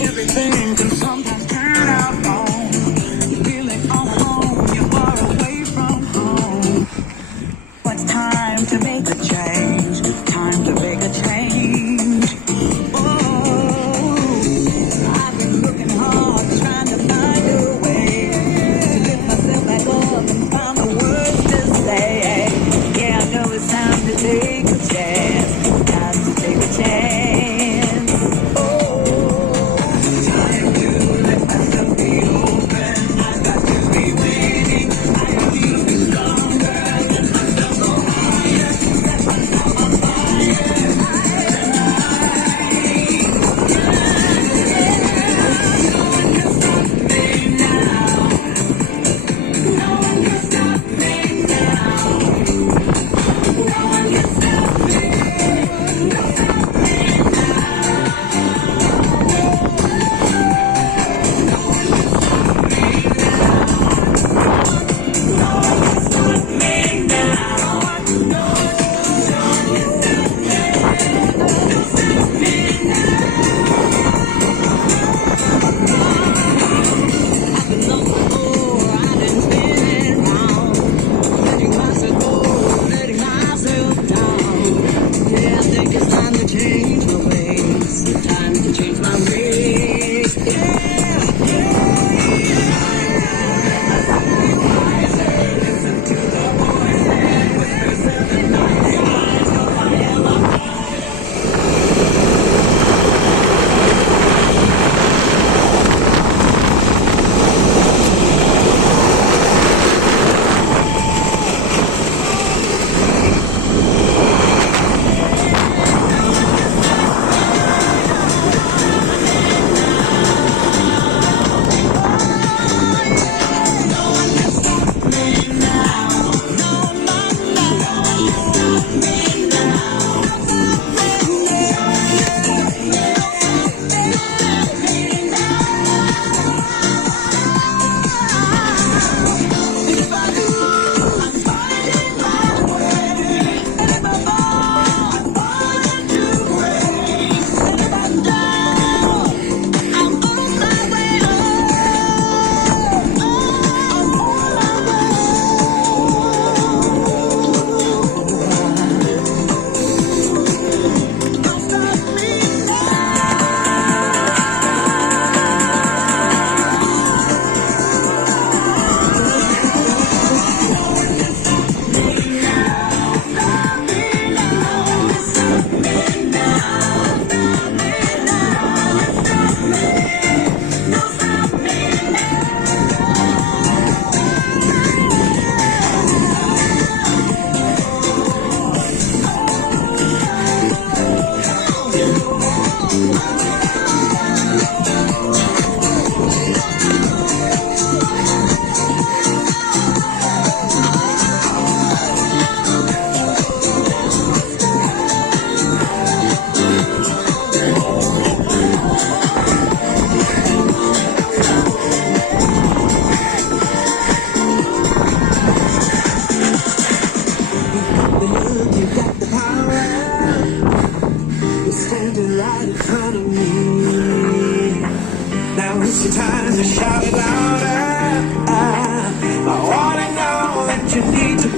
Everything can sometimes turn out wrong. Feeling all alone, you're far away from home. But it's time to make a change. Time to make a change. Oh, I've been looking hard, trying to find a way to lift myself back up and find the words to say. Yeah, I know it's time to take a chance. Time to take a chance. Time to shout it louder. I wanna know that you need to